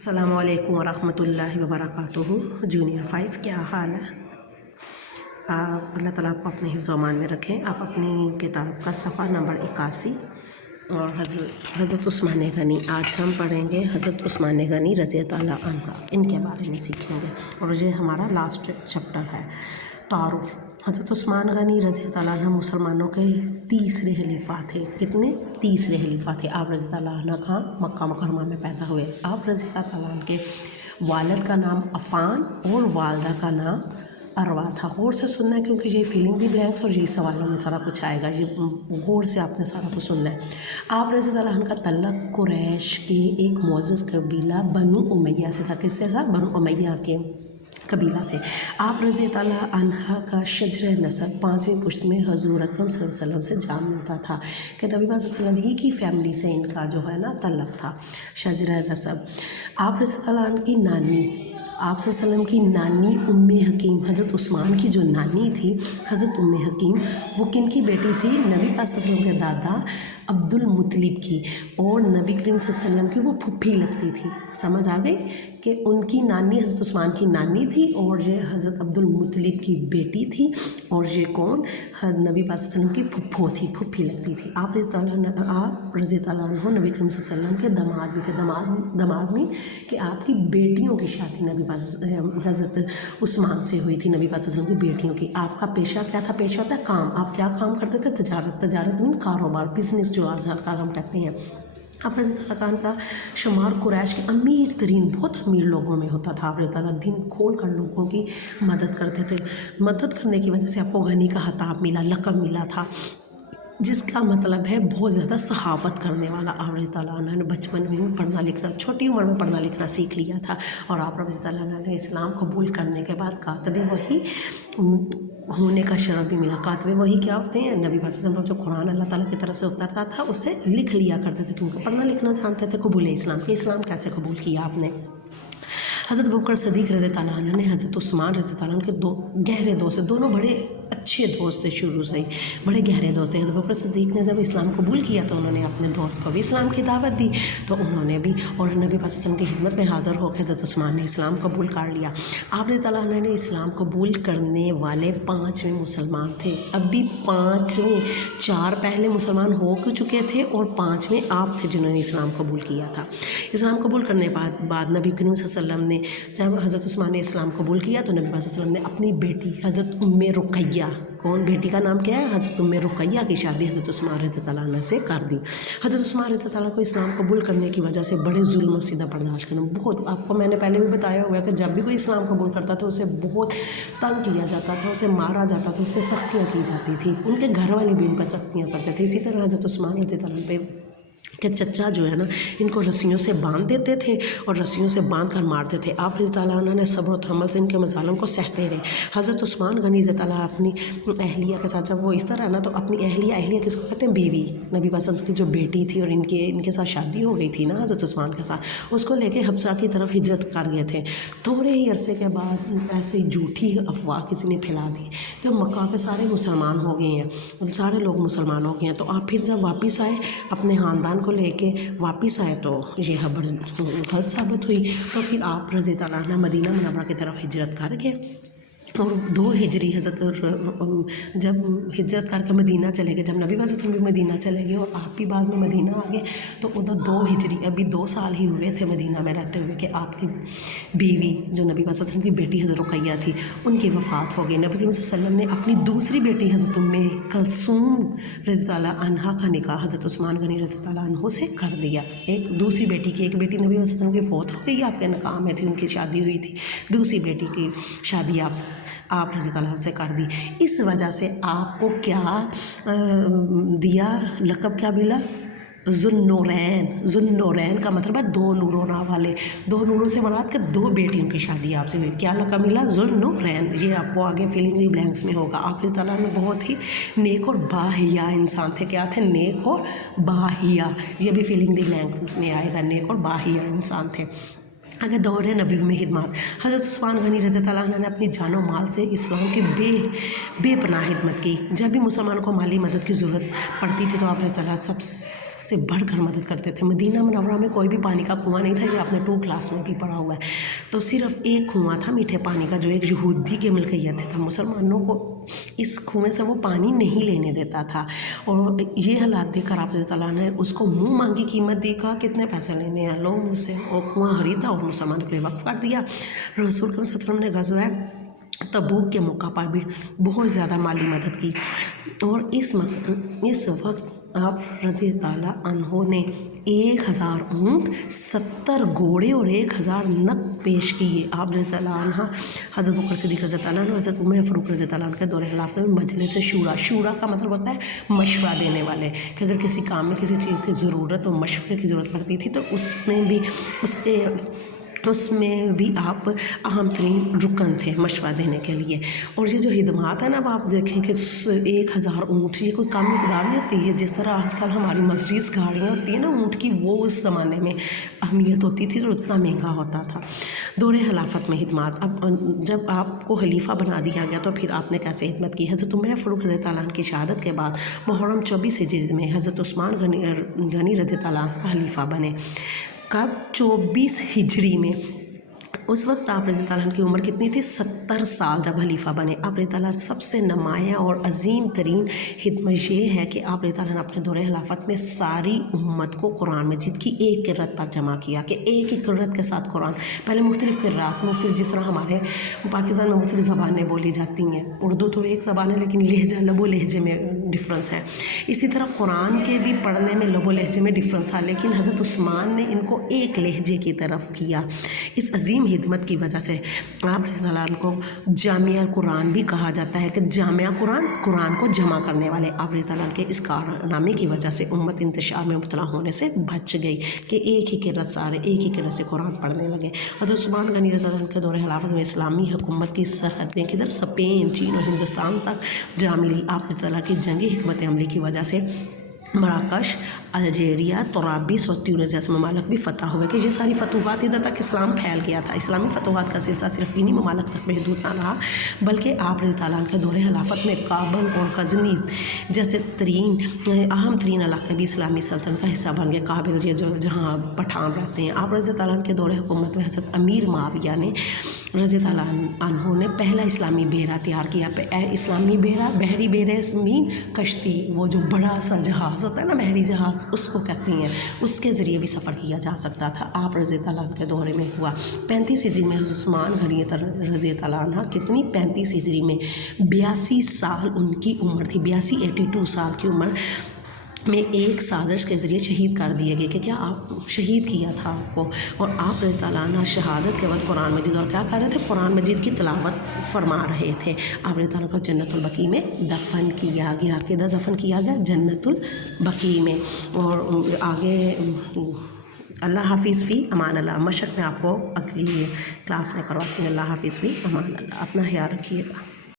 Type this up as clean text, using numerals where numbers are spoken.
السلام علیکم ورحمۃ اللہ وبرکاتہ۔ جونیئر 5 کیا حال ہے؟ اللہ تعالیٰ آپ کو اپنے حفظ و امان میں رکھیں۔ آپ اپنی کتاب کا صفحہ نمبر 81 اور حضرت عثمان غنی آج ہم پڑھیں گے۔ حضرت عثمان غنی رضی اللہ عنہ ان کے بارے میں سیکھیں گے اور یہ ہمارا لاسٹ چیپٹر ہے۔ تعارف: حضرت عثمان غنی رضی اللہ عنہ مسلمانوں کے تیسرے خلیفہ تھے۔ کتنے؟ تیسرے خلیفہ تھے۔ آپ رضی اللہ عنہ کہاں؟ مکہ مکرمہ میں پیدا ہوئے۔ آپ رضی اللہ عنہ کے والد کا نام عفان اور والدہ کا نام اروا تھا۔ غور سے سننا ہے کیونکہ یہ فیلنگ دی بلینکس اور یہ سوالوں میں سارا کچھ آئے گا، یہ غور سے آپ نے سارا کچھ سننا ہے۔ آپ رضی اللہ عنہ کا تعلق قریش کے ایک معزز قبیلہ بنو امیہ سے تھا۔ کس سے تھا؟ بنو امیہ کے قبیلہ سے۔ آپ رضی اللہ عنہ کا شجرہ نسب 5ویں پشت میں حضور اکرم صلی اللہ علیہ وسلم سے جا ملتا تھا کہ نبی صلی اللہ علیہ وسلم ہی کی فیملی سے ان کا جو ہے نا تعلق تھا، شجرہ نسب۔ آپ رضی اللہ عنہ کی نانی، آپ صلی اللہ علیہ وسلم کی نانی ام حکیم، حضرت عثمان کی جو نانی تھی حضرت ام حکیم، وہ کن کی بیٹی تھی؟ نبی پاک صلی اللہ علیہ وسلم کے دادا عبد المطلب کی، اور نبی کریم صلی اللہ علیہ وسلم کی وہ پھپھی لگتی تھی۔ سمجھ آ گئی کہ ان کی نانی حضرت عثمان کی نانی تھی اور یہ حضرت عبد المطلب کی بیٹی تھی، اور یہ کون؟ نبی پاک صلی اللہ علیہ وسلم کی پھپھو تھی، پھپھی لگتی تھی۔ آپ رضی اللہ عنہ نبی کریم صلی اللہ علیہ وسلم کے داماد بھی تھے۔ داماد میں کہ آپ کی بیٹیوں کی شادی نبی پاک حضرت عثمان سے ہوئی تھی، نبی پاک صلی اللہ علیہ وسلم کی بیٹیوں کی۔ آپ کا پیشہ کیا تھا؟ پیشہ ہوتا ہے کام۔ آپ کیا کام کرتے تھے؟ تجارت میں کاروبار، بزنس جو آج کل ہم کہتے ہیں۔ آپ رضی اللہ عنہ کا شمار قریش کے امیر ترین، بہت امیر لوگوں میں ہوتا تھا۔ آپ رضی اللہ دن کھول کر لوگوں کی مدد کرتے تھے۔ مدد کرنے کی وجہ سے آپ کو غنی کا خطاب ملا، لقب ملا تھا، جس کا مطلب ہے بہت زیادہ سخاوت کرنے والا۔ آپ رضی اللہ عنہ نے بچپن میں پڑھنا لکھنا، چھوٹی عمر میں پڑھنا لکھنا سیکھ لیا تھا، اور آپ رضی اللہ عنہ نے اسلام قبول کرنے کے بعد کاتب وحی ہونے کا شرف بھی ملا۔ کاتب وحی کیا ہوتے ہیں؟ نبی صلی اللہ علیہ وسلم جو قرآن اللہ تعالیٰ کی طرف سے اترتا تھا اسے لکھ لیا کرتے تھے، کیونکہ پڑھنا لکھنا جانتے تھے۔ قبول اسلام کے اسلام کیسے قبول کیا آپ نے؟ حضرت ابوبکر صدیق رضی اللہ عنہ نے حضرت عثمان رضی اللہ عنہ کے دو گہرے دوست تھے، دونوں بڑے اچھے دوست تھے، شروع سے ہی بڑے گہرے دوست تھے۔ حضرت ابوبکر صدیق نے جب اسلام قبول کیا تو انہوں نے اپنے دوست کو بھی اسلام کی دعوت دی، تو انہوں نے بھی، اور نبی صلی اللہ علیہ وسلم کی خدمت میں حاضر ہو کے حضرت عثمان نے اسلام قبول کر لیا۔ آپ رضی اللہ عنہ نے اسلام قبول کرنے والے 5ویں مسلمان تھے۔ اب بھی 5ویں، 4 پہلے مسلمان ہو چکے تھے اور 5ویں آپ تھے جنہوں نے اسلام قبول کیا تھا۔ اسلام قبول کرنے کے بعد نبی کریم صلی اللہ علیہ وسلم نے، جب حضرت عثمان نے اسلام قبول کیا تو نبی صلی اللہ علیہ وسلم نے اپنی بیٹی حضرت ام رقیہ، کون بیٹی کا نام کیا ہے؟ حضرت ام رقیہ کی شادی حضرت عثمان رضی اللہ عنہ سے کر دی۔ حضرت عثمان رضی اللہ عنہ کو اسلام قبول کرنے کی وجہ سے بڑے ظلم و ستم برداشت کرنا، بہت، آپ کو میں نے پہلے بھی بتایا ہوا ہے کہ جب بھی کوئی اسلام قبول کرتا تھا اسے بہت تنگ کیا جاتا تھا، اسے مارا جاتا تھا، اس پہ سختیاں کی جاتی تھی، ان کے گھر والے بھی ان پہ سختیاں کرتے تھے۔ اسی طرح حضرت عثمان رضی اللہ عنہ پہ کہ چچا جو ہے نا ان کو رسیوں سے باندھ دیتے تھے اور رسیوں سے باندھ کر مارتے تھے۔ آپ رضی اللہ عنہ نے صبر و تحمل سے ان کے مظالم کو سہتے رہے۔ حضرت عثمان غنی رضی اللہ اپنی اہلیہ کے ساتھ، جب وہ اس طرح نا تو اپنی اہلیہ کس کو کہتے ہیں؟ بیوی، نبی صلی اللہ علیہ وسلم کی جو بیٹی تھی اور ان کے ساتھ شادی ہو گئی تھی نا حضرت عثمان کے ساتھ، اس کو لے کے حبشہ کی طرف ہجرت کر گئے تھے۔ تھوڑے ہی عرصے کے بعد ایسے جھوٹی افواہ کسی نے پھیلا دی کہ مکہ کے سارے مسلمان ہو گئے ہیں، سارے لوگ مسلمان ہو گئے ہیں، تو آپ پھر جب واپس آئے اپنے خاندان کو لے کے واپس آئے تو یہ خبر غلط ثابت ہوئی، تو پھر آپ رضی اللہ عنہ مدینہ منورہ کی طرف ہجرت کر گئے، اور 2 ہجری حضرت جب ہجرت کر کے مدینہ چلے گئے، جب نبی صلی اللہ علیہ وسلم بھی مدینہ چلے گئے اور آپ بھی بعد میں مدینہ آ گئے، تو ادھر 2 ہجری، ابھی 2 سال ہی ہوئے تھے مدینہ میں رہتے ہوئے کہ آپ کی بیوی جو نبی صلی اللہ علیہ وسلم کی بیٹی حضرت رقیہ تھی ان کی وفات ہو گئی۔ نبی کریم صلی اللہ علیہ وسلم نے اپنی دوسری بیٹی حضرت ام کلثوم رضی اللہ عنہا کا نکاح حضرت عثمان غنی رضی اللہ عنہ سے کر دیا۔ ایک دوسری بیٹی کی، ایک بیٹی نبی صلی اللہ علیہ وسلم کی فوت ہو گئی، آپ کے نکاح میں تھی، ان کی شادی ہوئی تھی، دوسری بیٹی کی شادی آپ رضی اللہ عنہ سے کر دی۔ اس وجہ سے آپ کو کیا دیا لقب، کیا ملا؟ ذوالنورین۔ ذوالنورین کا مطلب ہے 2 نوروں والے، 2 نوروں سے مراد کہ 2 بیٹیوں کی شادی آپ سے ہوئی، کیا لقب ملا؟ ذوالنورین۔ یہ آپ کو آگے فیلنگ دی بلینکس میں ہوگا۔ آپ رضی اللہ عنہ بہت ہی نیک اور باحیا انسان تھے۔ کیا تھے؟ نیک اور باحیا، یہ بھی فیلنگ دی بلینکس میں آئے گا، نیک اور باحیا انسان تھے۔ اگر دور نبی میں خدمات، حضرت عثمان غنی رضی اللہ عنہ نے اپنی جان و مال سے اسلام کی بے پناہ خدمت کی۔ جب بھی مسلمانوں کو مالی مدد کی ضرورت پڑتی تھی تو آپ رضی اللہ سب سے بڑھ کر مدد کرتے تھے۔ مدینہ منورہ میں کوئی بھی پانی کا کنواں نہیں تھا، یہ آپ نے 2 کلاس میں بھی پڑھا ہوا ہے، تو صرف ایک کنواں تھا میٹھے پانی کا، جو ایک یہودی کی ملکیت تھا۔ مسلمانوں کو اس کنویں سے وہ پانی نہیں لینے دیتا تھا، اور یہ حالات دیکھ کر آپ رضی اللہ عنہ نے اس کو منہ مانگی قیمت دی، کہا کتنے پیسے لینے ہیں لو مجھ سے، اور کنواں خریدا اور مسلمانوں کے لیے وقف کر دیا۔ رسول کریم صلی اللہ علیہ وسلم نے غزوہ تبوک کے موقع پر بھی بہت زیادہ مالی مدد کی، اور اس وقت آپ رضی اللہ عنہ نے 1000 اونٹ، 70 گھوڑے اور 1000 نگ پیش کیے۔ آپ رضی اللہ عنہ حضرت بکر صدیق رضی اللہ عنہ، حضرت عمر فاروق رضی اللہ عنہ کے دور خلافت میں مجلس شورا کا مطلب ہوتا ہے مشورہ دینے والے، کہ اگر کسی کام میں کسی چیز کی ضرورت اور مشورے کی ضرورت پڑتی تھی تو اس میں بھی آپ اہم ترین رکن تھے مشورہ دینے کے لیے۔ اور یہ جو خدمات ہیں نا، اب آپ دیکھیں کہ 1000 اونٹ یہ کوئی کم مقدار نہیں ہوتی ہے، جس طرح آج کل ہماری مرسیڈیز گاڑیاں ہوتی ہیں نا اونٹ کی، وہ اس زمانے میں اہمیت ہوتی تھی تو اتنا مہنگا ہوتا تھا۔ دور خلافت میں خدمات، اب جب آپ کو خلیفہ بنا دیا گیا تو پھر آپ نے کیسے خدمت کی؟ حضرت عمر فاروق رضی اللہ عنہ کی شہادت کے بعد محرم 24 ہجری میں حضرت عثمان غنی رضی اللہ عنہ خلیفہ بنے۔ کب؟ 24 ہجری میں۔ اس وقت آپ رضی اللہ عنہ کی عمر کتنی تھی؟ 70 سال جب خلیفہ بنے۔ آپ رضی اللہ عنہ سب سے نمایاں اور عظیم ترین خدمت یہ ہے کہ آپ رضی اللہ عنہ اپنے دور خلافت میں ساری امت کو قرآن مجید کی ایک قرأت پر جمع کیا، کہ ایک ہی قرأت کے ساتھ قرآن، پہلے مختلف قرأت، مختلف، جس طرح ہمارے پاکستان میں مختلف زبانیں بولی جاتی ہیں، اردو تو ایک زبان ہے لیکن لہجہ، لب و لہجے میں ڈفرینس ہے، اسی طرح قرآن کے بھی پڑھنے میں لب و لہجے میں ڈفرینس تھا، لیکن حضرت عثمان نے ان کو ایک لہجے کی طرف کیا۔ اس عظیم خدمت کی وجہ سے آپ رضی اللہ عنہ کو جامع القرآن بھی کہا جاتا ہے، کہ جامع قرآن کو جمع کرنے والے۔ آپ رضی اللہ عنہ کے اس کارنامے کی وجہ سے امت انتشار میں مبتلا ہونے سے بچ گئی، کہ ایک ہی قرأت، سارے ایک ہی قرأت سے قرآن پڑھنے لگے۔ حضرت عثمان غنی رضی اللہ عنہ کے دور خلافت میں اسلامی حکومت کی سرحدیں کدھر؟ اسپین، چین اور ہندوستان تک جا ملی۔ آپ رضی اللہ کی جنگی حکمت عملی کی وجہ سے مراکش، الجیریا، طرابلس اور تیونس جیسے ممالک بھی فتح ہوئے، کہ یہ ساری فتوحات ادھر تک اسلام پھیل گیا تھا۔ اسلامی فتوحات کا سلسلہ صرف انہی ممالک تک محدود نہ رہا، بلکہ آپ رضی اللہ عنہ کے دور خلافت میں کابل اور غزنی جیسے اہم ترین علاقے بھی اسلامی سلطنت کا حصہ بن گئے۔ کابل یہ جہاں پٹھان رہتے ہیں۔ آپ رضی اللہ عنہ کے دور حکومت میں حضرت امیر معاویہ نے رضی اللہ عنہ نے پہلا اسلامی بیڑا تیار کیا۔ اسلامی بیڑا، بحری بیڑے مین کشتی، وہ جو بڑا سا جہاز ہوتا ہے نا، بحری جہاز، اس کو کہتے ہیں، اس کے ذریعے بھی سفر کیا جا سکتا تھا۔ آپ رضی اللہ عنہ کے دورے میں ہوا 35 ہجری میں حضرت عثمان غنی رضی اللہ عنہ کتنی 35 ہجری میں 82 سال ان کی عمر تھی، 82 سال کی عمر میں ایک سازش کے ذریعے شہید کر دیے گئے، کہ کیا آپ شہید کیا تھا آپ کو، اور آپ رضی اللہ عنہ شہادت کے وقت قرآن مجید اور کیا کر رہے تھے؟ قرآن مجید کی تلاوت فرما رہے تھے۔ آپ رضی اللہ عنہ کو جنت البقیع میں دفن کیا گیا۔ کدھر دفن کیا گیا؟ جنت البقیع میں۔ اور آگے اللہ حافظ فی امان اللہ، مشق میں آپ کو اگلی کلاس میں کرواتی ہوں۔ اللہ حافظ فی امان اللہ، اپنا خیال رکھیے گا۔